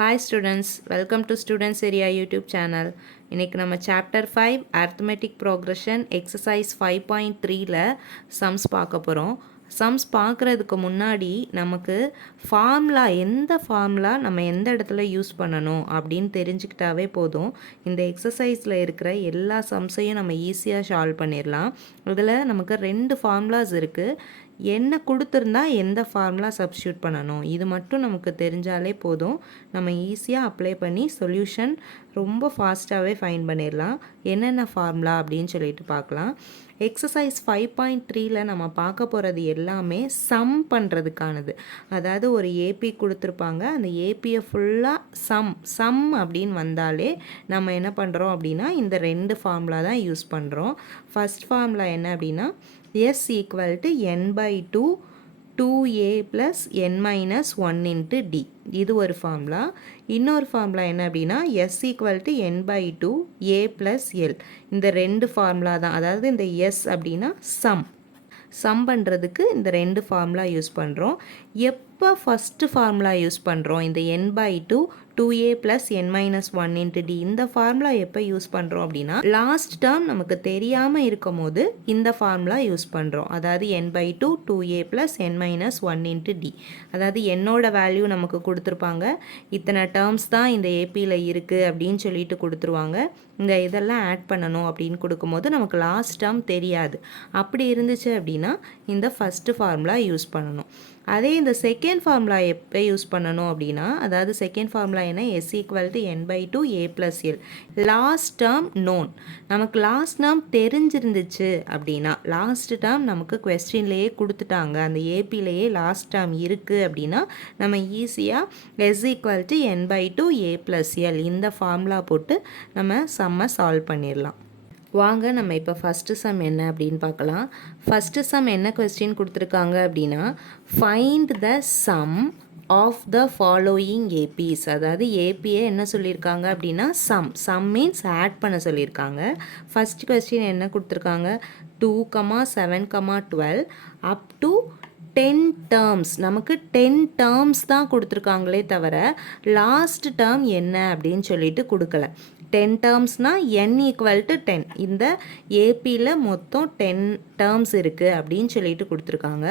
Hi students, welcome to Students Area YouTube channel. இன்னைக்கு நம்ம chapter 5 arithmetic progression exercise 5.3ல sums பார்க்க போகிறோம். sums பார்க்குறதுக்கு முன்னாடி நமக்கு ஃபார்முலா எந்த ஃபார்முலா நம்ம எந்த இடத்துல யூஸ் பண்ணணும் அப்படின்னு தெரிஞ்சுக்கிட்டாவே போதும். இந்த எக்ஸசைஸில் இருக்கிற எல்லா சம்ஸையும் நம்ம ஈஸியாக சால்வ் பண்ணிடலாம். இதில் நமக்கு 2 ஃபார்முலாஸ் இருக்குது. என்ன கொடுத்துருந்தா எந்த ஃபார்முலா சப்ஸ்டியூட் பண்ணணும் இது மட்டும் நமக்கு தெரிஞ்சாலே போதும். நம்ம ஈஸியாக அப்ளை பண்ணி சொல்யூஷன் ரொம்ப ஃபாஸ்ட்டாகவே ஃபைண்ட் பண்ணிடலாம். என்னென்ன ஃபார்முலா அப்படின்னு சொல்லிட்டு பார்க்கலாம். எக்ஸசைஸ் 5.3ல நம்ம பார்க்க போகிறது எல்லாமே சம் பண்ணுறதுக்கானது. அதாவது ஒரு ஏபி கொடுத்துருப்பாங்க, அந்த ஏபியை ஃபுல்லாக சம் அப்படின்னு வந்தாலே நம்ம என்ன பண்ணுறோம் அப்படின்னா இந்த 2 ஃபார்முலா தான் யூஸ் பண்ணுறோம். ஃபஸ்ட் ஃபார்முலா என்ன அப்படின்னா S equal to n by 2 2a plus n minus 1 into d. இது ஒரு ஃபார்முலா. இன்னொரு ஃபார்முலா என்ன அப்படின்னா S equal to n by 2 a plus l. இந்த 2 ஃபார்முலா தான். அதாவது இந்த S அப்படின்னா சம் பண்ணுறதுக்கு இந்த 2 ஃபார்முலா யூஸ் பண்ணுறோம். எப்போ ஃபஸ்ட்டு ஃபார்முலா யூஸ் பண்ணுறோம் இந்த n by 2 2a plus n minus 1 into d இந்த ஃபார்முலா எப்போ யூஸ் பண்ணுறோம் அப்படின்னா லாஸ்ட் டேர்ம் நமக்கு தெரியாமல் இருக்கும் போது இந்த ஃபார்முலா யூஸ் பண்ணுறோம். அதாவது n by 2 2a plus n minus 1 into d. அதாவது என்னோட வேல்யூ நமக்கு கொடுத்துருப்பாங்க, இத்தனை டேர்ம்ஸ் தான் இந்த ஏபியில் இருக்குது அப்படின்னு சொல்லிட்டு கொடுத்துருவாங்க. இந்த இதெல்லாம் ஆட் பண்ணணும் அப்படின்னு கொடுக்கும்போது நமக்கு லாஸ்ட் டேர்ம் தெரியாது. அப்படி இருந்துச்சு அப்படின்னா இந்த ஃபஸ்ட்டு ஃபார்முலா யூஸ் பண்ணணும். அதே இந்த செகண்ட் ஃபார்முலா எப்போ யூஸ் பண்ணணும் அப்படின்னா அதாவது செகண்ட் ஃபார்முலா என்ன S equal to n by 2 a plus l. Last term known. நமக்கு லாஸ்ட் டேர்ம் தெரிஞ்சிருந்துச்சு அப்படின்னா லாஸ்ட் டேர்ம் நமக்கு கொஸ்டின்லேயே கொடுத்துட்டாங்க, அந்த ஏபிலேயே லாஸ்ட் டேர்ம் இருக்குது அப்படின்னா நம்ம ஈஸியாக S equal to n by 2 a plus l இந்த ஃபார்முலா போட்டு நம்ம சம்மை சால்வ் பண்ணிடலாம். வாங்க நம்ம இப்போ ஃபஸ்ட்டு சம் என்ன அப்படின்னு பார்க்கலாம். ஃபஸ்ட்டு சம் என்ன கொஸ்டின் கொடுத்துருக்காங்க அப்படின்னா find the sum of the following APs. அதாவது ஏபியை என்ன சொல்லியிருக்காங்க அப்படின்னா சம் மீன்ஸ் ஆட் பண்ண சொல்லியிருக்காங்க. ஃபஸ்ட் கொஸ்டின் என்ன கொடுத்துருக்காங்க 2, 7, 12 அப் டு 10 டேர்ம்ஸ். நமக்கு 10 டேர்ம்ஸ் தான் கொடுத்துருக்காங்களே தவிர லாஸ்ட் டேர்ம் என்ன அப்படின்னு சொல்லிட்டு கொடுக்கல. 10 டேர்ம்ஸ்னால் n equal to 10. இந்த ஏபியில் மொத்தம் 10 டேர்ம்ஸ் இருக்குது அப்படின்னு சொல்லிட்டு கொடுத்துருக்காங்க.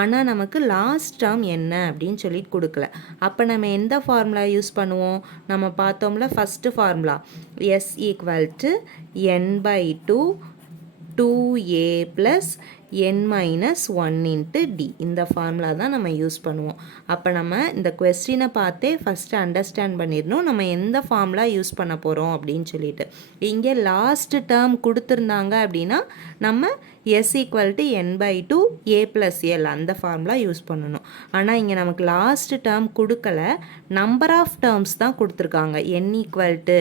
ஆனால் நமக்கு லாஸ்ட் டேர்ம் என்ன அப்படின்னு சொல்லிட்டு கொடுக்கல. அப்போ நம்ம எந்த ஃபார்முலா யூஸ் பண்ணுவோம்? நம்ம பார்த்தோம்ல first formula S equal to n by 2 2a plus n minus 1 into d. இந்த ஃபார்முலா தான் நம்ம யூஸ் பண்ணுவோம். அப்போ நம்ம இந்த கொஸ்டினை பார்த்தே ஃபஸ்ட்டு அண்டர்ஸ்டாண்ட் பண்ணிடணும் நம்ம எந்த ஃபார்முலா யூஸ் பண்ண போகிறோம் அப்படின்னு சொல்லிட்டு. இங்கே லாஸ்ட் டேர்ம் கொடுத்துருந்தாங்க அப்படின்னா நம்ம S equal to n by 2 a plus l அந்த ஃபார்முலா யூஸ் பண்ணணும். ஆனால் இங்கே நமக்கு லாஸ்ட் டேர்ம் கொடுக்கல, நம்பர் ஆஃப் டேர்ம்ஸ் தான் கொடுத்துருக்காங்க. n equal to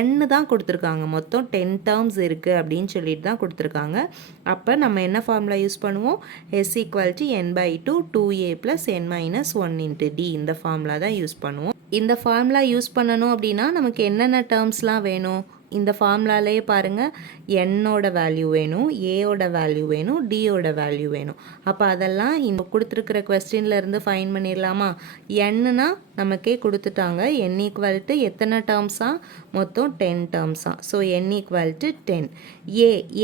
n தான் கொடுத்துருக்காங்க. மொத்தம் 10 டேர்ம்ஸ் இருக்குது அப்படின்னு சொல்லிட்டு தான் கொடுத்துருக்காங்க. அப்போ நம்ம என்ன ஃபார்முலா யூஸ் பண்ணுவோம்? S equal to n by 2 2a plus n minus 1 into d இந்த ஃபார்முலா தான் யூஸ் பண்ணுவோம். இந்த ஃபார்முலா யூஸ் பண்ணணும் அப்படின்னா நமக்கு என்னென்ன டேர்ம்ஸ்லாம் வேணும்? இந்த ஃபார்முலாலேயே பாருங்கள், என்னோட வேல்யூ வேணும், ஏயோட வேல்யூ வேணும், டியோட வேல்யூ வேணும். அப்போ அதெல்லாம் இந்த கொடுத்துருக்கிற கொஸ்டின்லேருந்து ஃபைன் பண்ணிடலாமா? என்னன்னா நமக்கே கொடுத்துட்டாங்க n equal to எத்தனை டேர்ம்ஸாக? மொத்தம் 10 டேர்ம்ஸாக. So n equal to 10.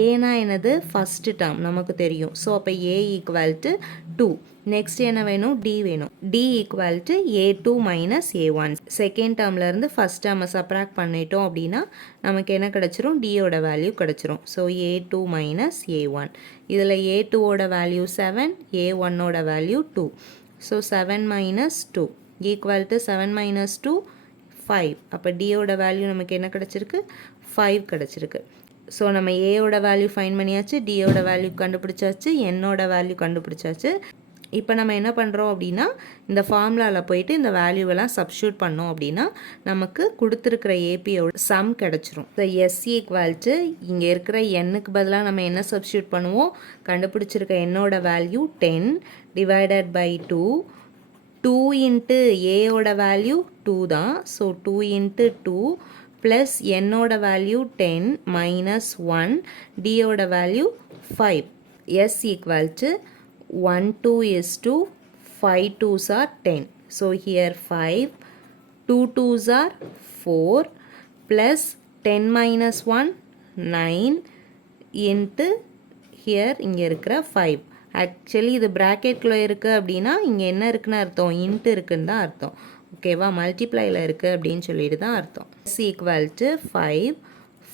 ஏனா என்னது? ஃபஸ்ட்டு டேர்ம் நமக்கு தெரியும். ஸோ அப்போ a equal to 2. நெக்ஸ்ட் என்ன வேணும்? டி வேணும். D equal to a2 minus a1. Second டேர்ம்லேருந்து ஃபஸ்ட் டேர்மை சப்ராக்ட் பண்ணிட்டோம் அப்படின்னா நமக்கு என்ன கிடச்சிரும்? டியோட வேல்யூ கிடச்சிரும். So a2 minus a1. இதில் a2ஓட வேல்யூ 7, a1ஓட value 2. So 7 minus 2 equal to 7 minus 2 5. அப்போ டியோட வேல்யூ நமக்கு என்ன கிடச்சிருக்கு? 5 கிடச்சிருக்கு. ஸோ நம்ம ஏயோட வேல்யூ ஃபைன் பண்ணியாச்சு, டியோட வேல்யூ கண்டுபிடிச்சாச்சு, என்னோட வேல்யூ கண்டுபிடிச்சாச்சு. இப்போ நம்ம என்ன பண்ணுறோம் அப்படின்னா இந்த ஃபார்முலாவில் போயிட்டு இந்த வேல்யூவெல்லாம் சப்ஸ்டியூட் பண்ணோம் அப்படின்னா நமக்கு கொடுத்துருக்கிற ஏபியோட சம் கிடச்சிரும். ஸோ S equal to இங்கே இருக்கிற எண்ணுக்கு பதிலாக நம்ம என்ன சப்ஸ்டியூட் பண்ணுவோம்? கண்டுபிடிச்சிருக்க என்னோட வேல்யூ 10 டிவைடட் பை 2. 2 இன்ட்டு ஏயோட வேல்யூ 2 தான். ஸோ 2 இன்ட்டு 2 ப்ளஸ் என்னோட வேல்யூ 10 மைனஸ் 1 டியோட value 5. S equal to 1 2 is 2, 5 2s are 10. So here 5 2 2s are 4 plus 10 minus 1 9 into here இங்கே இருக்கிற 5. ஆக்சுவலி இது ப்ராக்கெட்டில் இருக்குது அப்படின்னா இங்கே என்ன இருக்குன்னு அர்த்தம், இன்ட்டு இருக்குன்னு தான் அர்த்தம். ஓகேவா, மல்டிப்ளையில் இருக்குது அப்படின்னு சொல்லிட்டு தான் அர்த்தம். Is equal to 5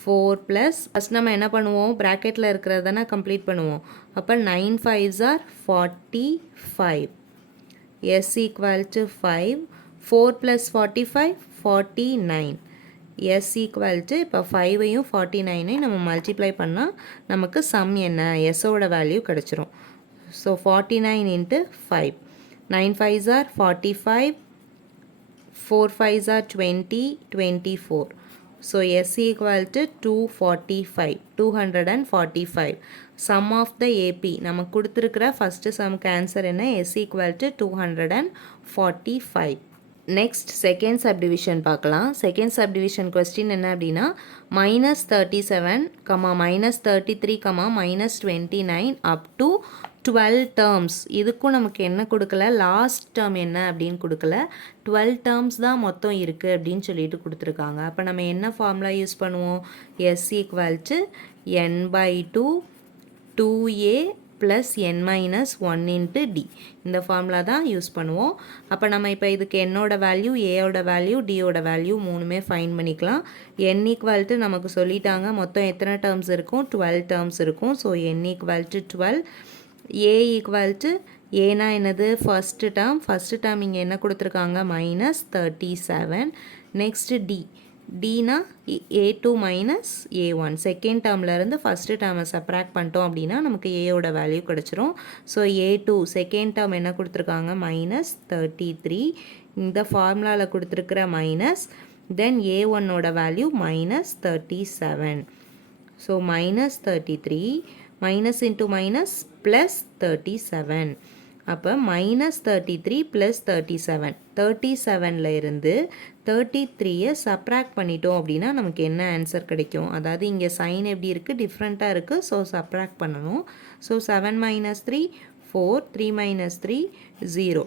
4 plus first நம்ம என்ன பண்ணுவோம், ப்ராக்கெட்டில் இருக்கிறது தானே கம்ப்ளீட் பண்ணுவோம். அப்போ 9 5s are 45. S equal to 5 4 plus 45 49. S equal to இப்போ 5ஐயும் 49ஐயும் நம்ம மல்டிப்ளை பண்ணால் நமக்கு சம் என்ன, எஸ்ஸோட வேல்யூ கிடச்சிரும். So 49 into 5. 9 5s are 45, 4 5s are 20, 24. So S equal to 245, 245. Sum of the AP. நம்ம கொடுத்திருக்கிற first sumக்கு answer என்ன, S equal to 245. Next second subdivision பார்க்கலாம். Second subdivision question என்ன அப்படின்னா -37, -33, -29 up to 12 terms. இதுக்கும் நமக்கு என்ன கொடுக்கல, லாஸ்ட் டேர்ம் என்ன அப்படின்னு கொடுக்கல, 12 terms தான் மொத்தம் இருக்குது அப்படின்னு சொல்லிட்டு கொடுத்துருக்காங்க. அப்போ நம்ம என்ன ஃபார்முலா யூஸ் பண்ணுவோம், S equal to n/2 2a plus n minus 1 into d. இந்த ஃபார்முலா தான் யூஸ் பண்ணுவோம். அப்போ நம்ம இப்போ இதுக்கு என்னோட வேல்யூ, ஏயோட வேல்யூ, டியோட வேல்யூ மூணுமே ஃபைன் பண்ணிக்கலாம். n equal to நமக்கு சொல்லிட்டாங்க மொத்தம் எத்தனை டேர்ம்ஸ் இருக்கும், 12 terms இருக்கும். So n equal to 12. a equal to ஏனா என்னது, ஃபஸ்ட்டு டேர்ம் இங்கே என்ன கொடுத்துருக்காங்க, -37. நெக்ஸ்ட்டு டினா a2 மைனஸ் a1. செகண்ட் டேர்ம்லேருந்து ஃபஸ்ட்டு டேர்மை சப்ராக்ட் பண்ணிட்டோம் அப்படின்னா நமக்கு ஏயோட வேல்யூ கிடச்சிரும். ஸோ a2 செகண்ட் டேர்ம் என்ன கொடுத்துருக்காங்க, -33. இந்த ஃபார்முலாவில் கொடுத்துருக்கிற மைனஸ், தென் a1ஓட value -37. So -33 minus into minus plus 37. அப்போ -33 ப்ளஸ் 37, 37ல் இருந்து 33ஐ சப்ராக்ட் பண்ணிட்டோம் அப்படின்னா நமக்கு என்ன ஆன்சர் கிடைக்கும். அதாவது இங்கே சைன் எப்படி இருக்குது, டிஃப்ரெண்ட்டாக இருக்குது. ஸோ சப்ராக்ட் பண்ணணும். ஸோ 7 - 3 4, 3 - 3 0.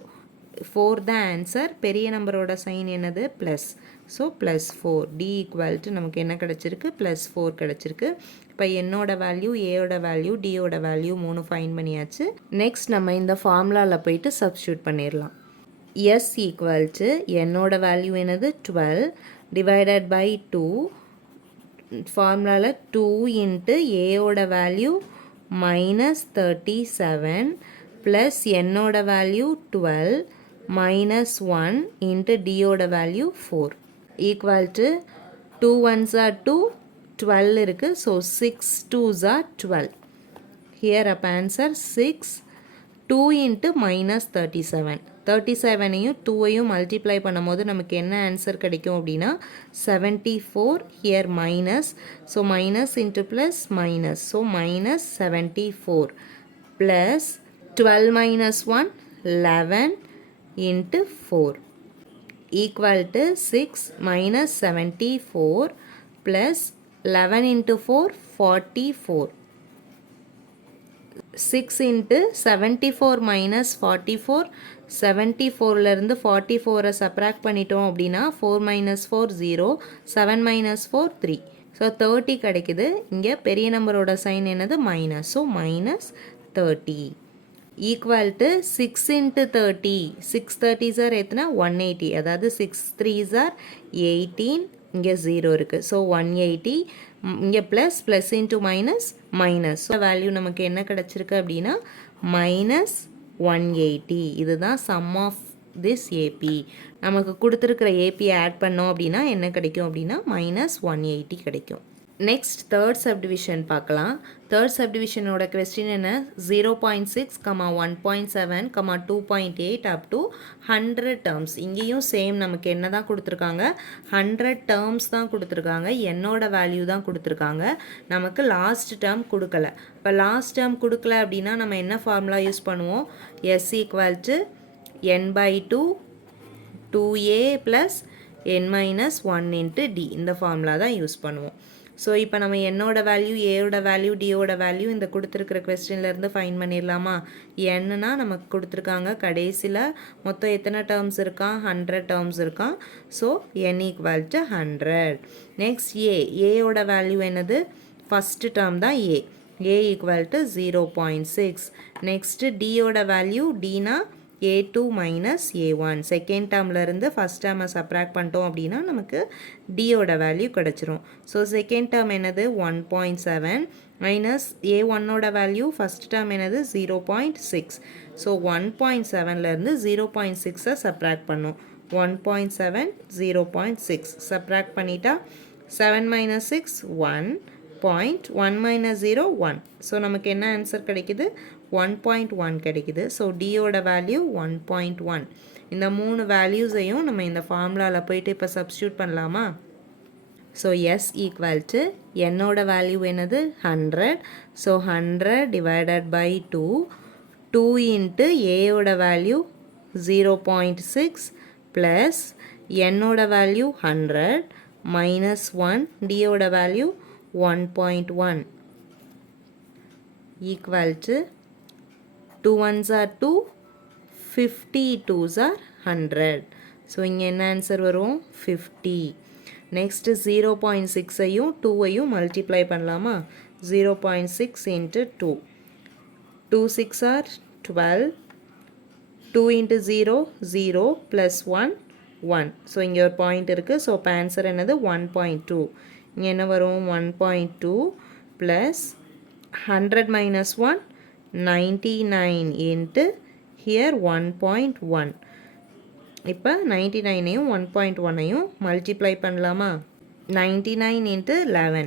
4 தான் ஆன்சர். பெரிய நம்பரோட சைன் என்னது, plus. So +4. D equal to நமக்கு என்ன கிடச்சிருக்கு, +4 கிடச்சிருக்கு. இப்போ என்னோட வேல்யூ, ஏயோட வேல்யூ, டியோட வேல்யூ மூணு ஃபைன் பண்ணியாச்சு. நெக்ஸ்ட் நம்ம இந்த ஃபார்முலாவில் போயிட்டு சப்ஸ்டியூட் பண்ணிடலாம். எஸ் ஈக்குவல் டு என்னோட வேல்யூ என்னது 12 டிவைடட் பை 2. ஃபார்முலாவில் 2 இன்ட்டு ஏயோட வேல்யூ -37 ப்ளஸ் என்னோட வேல்யூ 12 -1 இன்ட்டு டியோட value 4 equal to 2 1s are 2, 12 இருக்குது. So 6 2s are 12. Here up answer 6. 2 into -37, 37ஐயும் 2ஐயும் மல்டிப்ளை பண்ணும் போது நமக்கு என்ன ஆன்சர் கிடைக்கும் அப்படின்னா 74. Here minus, so minus into plus minus, so -74 plus 12 minus 1 11 into 4 equal to 6 minus 74 plus 11 into 4 44. 6 into 74 minus 44, 74ல இருந்து 44ஐ சப்ராக்ட் பண்ணிட்டோம் அப்படின்னா 4 minus 4 0, 7 minus 4 3. ஸோ 30 கிடைக்குது. இங்கே பெரிய நம்பரோட சைன் என்னது, minus. So -30 equal to 6 into 30. 6 30s are எத்தனை, 180. அதாவது 6 3s are 18. இங்கே 0 இருக்குது. ஸோ 180. இங்கே plus, plus into minus, minus. So value நமக்கு என்ன கிடச்சிருக்கு அப்படின்னா -180. இதுதான் சம் ஆஃப் திஸ் ஏபி. நமக்கு கொடுத்துருக்கிற ஏபியை ஆட் பண்ணோம் அப்படின்னா என்ன கிடைக்கும் அப்படின்னா -180 கிடைக்கும். நெக்ஸ்ட் தேர்ட் சப்டிவிஷன் பார்க்கலாம். தேர்ட் சப்டிவிஷனோட கொஸ்டின் என்ன, 0.6, 1.7, 2.8 அப் டு 100 டேர்ம்ஸ். இங்கேயும் சேம் நமக்கு என்ன தான் கொடுத்துருக்காங்க, 100 டேர்ம்ஸ் தான் கொடுத்துருக்காங்க. என்னோட வேல்யூ தான் கொடுத்துருக்காங்க. நமக்கு லாஸ்ட் டேர்ம் கொடுக்கல. இப்போ லாஸ்ட் டேர்ம் கொடுக்கல அப்படின்னா நம்ம என்ன ஃபார்முலா யூஸ் பண்ணுவோம், S equal to n/2 2a plus n - 1 into d. இந்த ஃபார்முலா தான் யூஸ் பண்ணுவோம். ஸோ இப்போ நம்ம என்னோட வேல்யூ, ஏயோட வேல்யூ, டியோட வேல்யூ இந்த கொடுத்துருக்கிற கொஸ்டின்லேருந்து ஃபைன் பண்ணிடலாமா? என்னன்னா நமக்கு கொடுத்துருக்காங்க கடைசியில் மொத்தம் எத்தனை டேர்ம்ஸ் இருக்கான்? 100 டேர்ம்ஸ் இருக்கான். So n equal to 100. Next ஏயோட வேல்யூ என்னது? ஃபஸ்ட்டு டேர்ம் தான் ஏ ஈக்குவல் டு 0.6. நெக்ஸ்ட்டு டியோட வேல்யூ, டினா a2 மைனஸ் a1. செகண்ட் டேர்ம்லேருந்து ஃபஸ்ட் டேர்மை சப்ராக்ட் பண்ணிட்டோம் அப்படின்னா நமக்கு டியோட வேல்யூ கிடச்சிரும். ஸோ செகண்ட் டேர்ம் என்னது? 1.7 மைனஸ் a1ஓட வேல்யூ ஃபஸ்ட் டேர்ம் என்னது? 0.6. ஸோ 1.7லேருந்து 0.6ஐ சப்ராக்ட் பண்ணும். 1.7 0.6 சப்ராக்ட் பண்ணிட்டா 7 மைனஸ் 6 1. 1 minus 0 1. ஸோ நமக்கு என்ன ஆன்சர் கிடைக்குது? 1.1 கிடைக்குது. ஸோ டியோட வேல்யூ 1.1. இந்த 3 வேல்யூஸையும் நம்ம இந்த ஃபார்முலாவில் போயிட்டு இப்போ சப்ஸ்டியூட் பண்ணலாமா? ஸோ எஸ் ஈக்குவல் டு என்னோட வேல்யூ என்னது? 100. So 100 divided by 2. 2 இன்ட்டு ஏயோட வேல்யூ 0.6 ப்ளஸ் என்னோட வேல்யூ 100 மைனஸ் 1 டியோட value 1.1 equal to 2 ones are 2, 50 2s are 100. So இங்கே என்ன ஆன்சர் வரும்? 50. நெக்ஸ்ட்டு 0.6ஐயும் 2ஐயும் மல்டிப்ளை பண்ணலாமா? 0.6 into 2. 2 6 are 12. 2 into 0 0 plus 1 1. So இங்கே ஒரு பாயிண்ட் இருக்குது. ஸோ இப்போ ஆன்சர் என்னது? 1.2. இங்கே என்ன வரும்? 1.2 ப்ளஸ் 100 மைனஸ் 1 99 இன்ட்டு ஹியர் 1.1. இப்போ 99ஐயும் 1.1ஐயும் மல்டிப்ளை பண்ணலாமா? 99 into 11.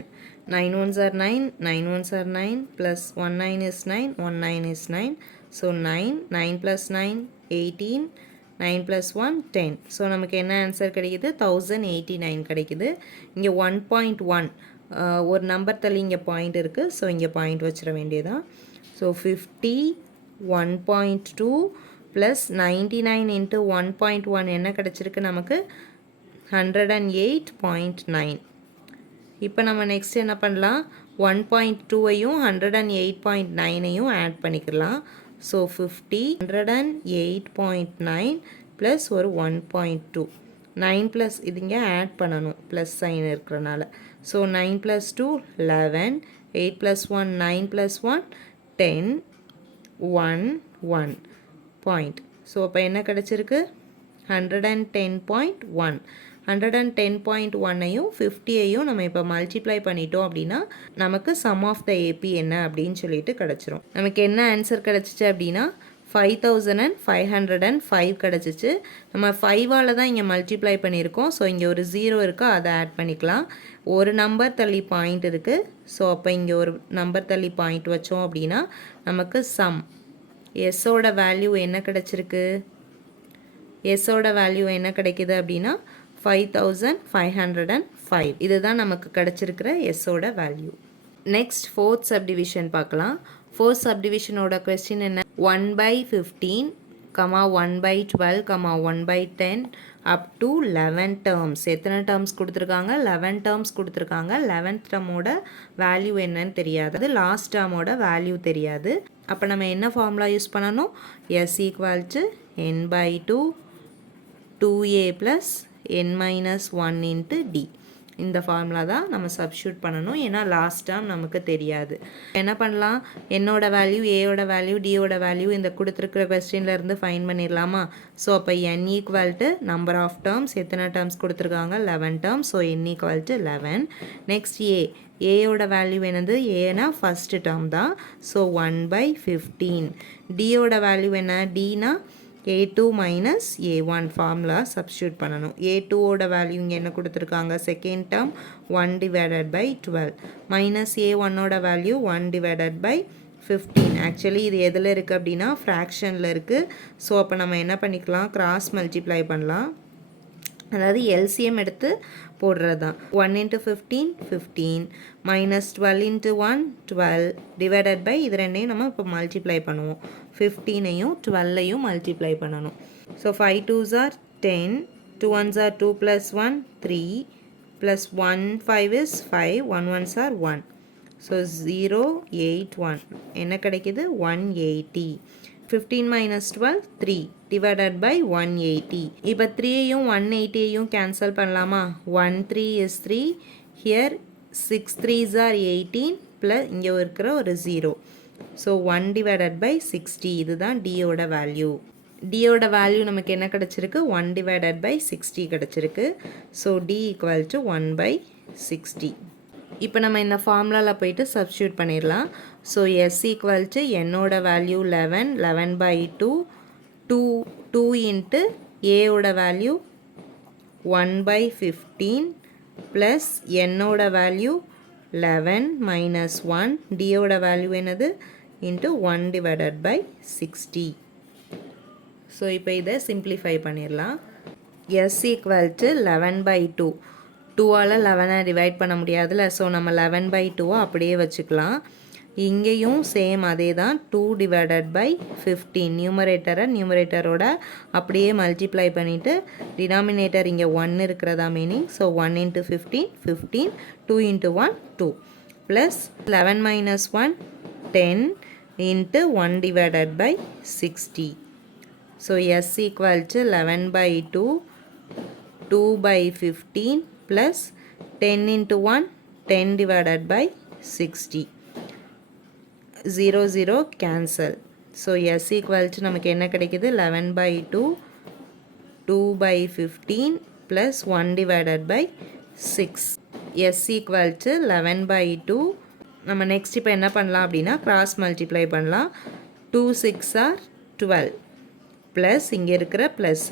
9 ones are 9, 9 ones are 9, plus 1 9 is 9, 1 9 is 9. So 9, 9 plus 9, 18, 9 plus 1, 10. So நமக்கு என்ன ஆன்சர் கிடைக்குது? 1089 கிடைக்குது. இங்கே 1.1 ஒரு நம்பர் தள்ளி இங்கே பாயிண்ட் இருக்குது. ஸோ இங்கே பாயிண்ட் வச்சிட வேண்டியதான். ஸோ 50 1.2 ப்ளஸ் 99 இன்ட்டு 1.1 என்ன கிடச்சிருக்கு நமக்கு? 108.9. இப்போ நம்ம நெக்ஸ்ட் என்ன பண்ணலாம்? 1.2ஐயும் 108.9ஐயும் ஆட் பண்ணிக்கலாம். ஸோ 50 108.9 ப்ளஸ் ஒரு 1.2. 9 ப்ளஸ் இது இங்கே ஆட் பண்ணணும் ப்ளஸ் சைன் இருக்கிறனால. So 9 plus 2 11. 8 plus 1 9 plus 1 10. 1 1 point. So அப்போ என்ன கிடச்சிருக்கு? 110.1. 110.1ஐயும் 50ஐயும் நம்ம இப்போ மல்டிப்ளை பண்ணிட்டோம் அப்படின்னா நமக்கு சம் ஆஃப் த ஏபி என்ன அப்படின்னு சொல்லிட்டு கிடச்சிரும். நமக்கு என்ன ஆன்சர் கிடச்சிச்சு அப்படின்னா 5505 கிடச்சிச்சு. நம்ம 5ஆல் தான் இங்கே மல்டிப்ளை பண்ணியிருக்கோம். ஸோ இங்கே ஒரு 0 இருக்குது, அதை ஆட் பண்ணிக்கலாம். ஒரு நம்பர் தள்ளி பாயிண்ட் இருக்குது. ஸோ அப்போ இங்கே ஒரு நம்பர் தள்ளி பாயிண்ட் வச்சோம் அப்படின்னா நமக்கு சம் எஸ்ஸோட வேல்யூ என்ன கிடச்சிருக்கு? எஸ்ஸோட வேல்யூ என்ன கிடைக்குது அப்படின்னா 5505. இதுதான் நமக்கு கிடச்சிருக்கிற எஸ்ஸோட வேல்யூ. நெக்ஸ்ட் ஃபோர்த் சப்டிவிஷன் பார்க்கலாம். ஃபோர்த் சப்டிவிஷனோட கொஸ்டின் என்ன? 1/15, 1/12, 1/10 அப் டு 11 டேர்ம்ஸ். எத்தனை டேர்ம்ஸ் கொடுத்துருக்காங்க? 11 டேர்ம்ஸ் கொடுத்துருக்காங்க. 11th டேர்மோட வேல்யூ என்னன்னு தெரியாது, லாஸ்ட் டேர்மோட வேல்யூ தெரியாது. அப்போ நம்ம என்ன ஃபார்முலா யூஸ் பண்ணணும்? S equal to n/2 2a plus n-1 into d. இந்த ஃபார்முலா தான் நம்ம சப்ஸ்டியூட் பண்ணணும். ஏன்னா லாஸ்ட் டேர்ம் நமக்கு தெரியாது. என்ன பண்ணலாம்? என்னோட வேல்யூ, ஏயோட வேல்யூ, டியோட வேல்யூ இந்த கொடுத்துருக்கிற கொஸ்டின்லேருந்து ஃபைன் பண்ணிடலாமா? ஸோ அப்போ n equal to number of terms. எத்தனை டேர்ம்ஸ் கொடுத்துருக்காங்க? 11 terms. So n equal to 11. Next ஏயோட வேல்யூ என்னது? ஏனா ஃபஸ்ட்டு டேர்ம் தான். ஸோ 1/15. டியோட வேல்யூ என்ன? டினா a2 minus a1 formula substitute பண்ணணும். a2ஓட வேல்யூ இங்கே என்ன கொடுத்துருக்காங்க? செகண்ட் டேர்ம் 1/12 மைனஸ் a1ஓட வேல்யூ 1/15. ஆக்சுவலி இது எதில் இருக்குது அப்படின்னா ஃப்ராக்ஷனில் இருக்குது. ஸோ அப்போ நம்ம என்ன பண்ணிக்கலாம்? கிராஸ் மல்டிப்ளை பண்ணலாம். அதாவது எல்சிஎம் எடுத்து போடுறது தான். 1 × 15 15 மைனஸ் 12 × 1 12 டிவைடட் பை இது ரெண்டையும் நம்ம இப்போ மல்டிப்ளை பண்ணுவோம். 15ஐயும் 12ஐயும் மல்டிப்ளை பண்ணணும். So 5 2s are 10, 2 1s are 2 + 1 3, plus 1 5 is 5, 1 ones are 1. So 0 8 1 என்ன கிடைக்குது 180. 15 minus 12 3 divided by 180. இப்போ 3ஐயும் 180ஐயும் cancel பண்ணலாமா? 1 3 is 3. Here 6 3s are 18 plus இங்கே இருக்கிற ஒரு 0. So 1 divided by 60. இதுதான் D ஓட வேல்யூ. D ஓட வேல்யூ நமக்கு என்ன கிடைச்சிருக்கு? 1 divided by 60 கிடைச்சிருக்கு. So D equal to 1 by 60. இப்போ நம்ம இந்த ஃபார்முலாவில் போயிட்டு சப்ஸ்டியூட் பண்ணிடலாம். ஸோ S equal to என்னோட வேல்யூ 11, 11 by 2, 2 into A ஓட வேல்யூ 1 by 15 plus என்னோட வேல்யூ 11 minus 1, D ஓட வேல்யூ என்னது into 1 divided by 60. ஸோ இப்போ இதை சிம்பிளிஃபை பண்ணிடலாம். S equal to 11 by 2. 2ஆல் 11 divide பண்ண முடியாதுல்ல. ஸோ நம்ம 11 by 2 அப்படியே வச்சுக்கலாம். இங்கேயும் சேம் அதே தான் 2 டிவைடட் பை 15 நியூமரேட்டரோட அப்படியே மல்டிப்ளை பண்ணிவிட்டு டினாமினேட்டர் இங்கே 1 இருக்கிறதா meaning. So 1 into 15 15, 2 into 1 2 plus 11 minus 1 10 into 1 divided by 60. So S equal to 11 by 2, 2 by 15 plus 10 into 1, 10 divided by 60. 0 0 cancel. So S equal to நமக்கு என்ன கிடைக்குது 11 by 2, 2 by 15 plus 1 divided by 6. S equal to 11 by 2. நம்ம next இப்போ என்ன பண்ணலாம் அப்படின்னா cross multiply பண்ணலாம். 2 6 are 12 plus இங்கே இருக்கிற plus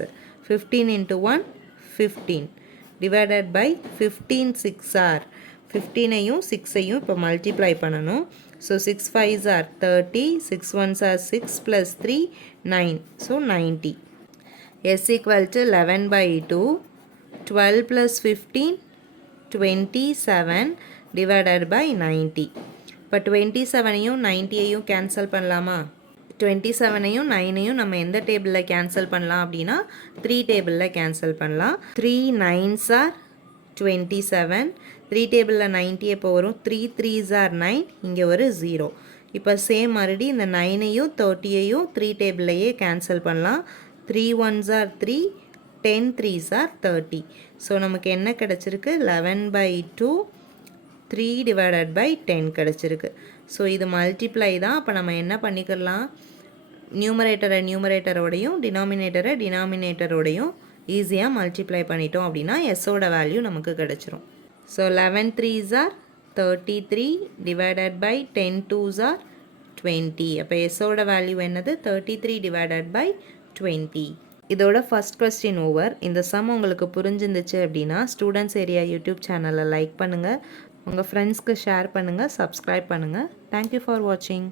15 into 1 15 divided by 15 6 are 15ஐயும் 6ஐயும் இப்போ மல்டிப்ளை பண்ணணும். So 6 5s are 30, 6 1s are 6 plus 3 9, so 90. S equal to 11 by 2, 12 plus 15 27 divided by 90. இப்போ 27ஐயும் 90ஐயும் கேன்சல் பண்ணலாமா? 27ஐயும் 9ஐயும் நம்ம எந்த டேபிளில் கேன்சல் பண்ணலாம் அப்படின்னா 3 டேபிளில் கேன்சல் பண்ணலாம். 3 9s are 27, 3 டேபிளில் 90 எப்போ வரும்? 3 3s are 9, இங்கே ஒரு 0. இப்போ சேம் மறுபடி இந்த 9ஐயும் 30ஐயும் 3 டேபிளையே கேன்சல் பண்ணலாம். 3 1s are 3, 10 3s are 30. So நமக்கு என்ன கிடச்சிருக்கு? 11 by 2, 3 divided by 10 கிடச்சிருக்கு. ஸோ இது மல்டிப்ளை தான். அப்போ நம்ம என்ன பண்ணிக்கலாம்? நியூமரேட்டரோடையும் டினாமினேட்டரோடையும் ஈஸியாக மல்டிப்ளை பண்ணிட்டோம் அப்படின்னா எஸ்ஸோட வேல்யூ நமக்கு கிடச்சிரும். So 11 3s are 33 divided by 10 2s are 20. அப்போ எஸ்ஸோட வேல்யூ என்னது? 33 divided by 20. இதோட ஃபஸ்ட் கொஸ்டின் ஓவர். இந்த சம் உங்களுக்கு புரிஞ்சிருந்துச்சு அப்படின்னா ஸ்டூடெண்ட்ஸ் ஏரியா யூடியூப் சேனலை லைக் பண்ணுங்கள், உங்கள் ஃப்ரெண்ட்ஸ்க்கு ஷேர் பண்ணுங்கள், சப்ஸ்கிரைப் பண்ணுங்கள். தேங்க்யூ ஃபார் வாட்சிங்.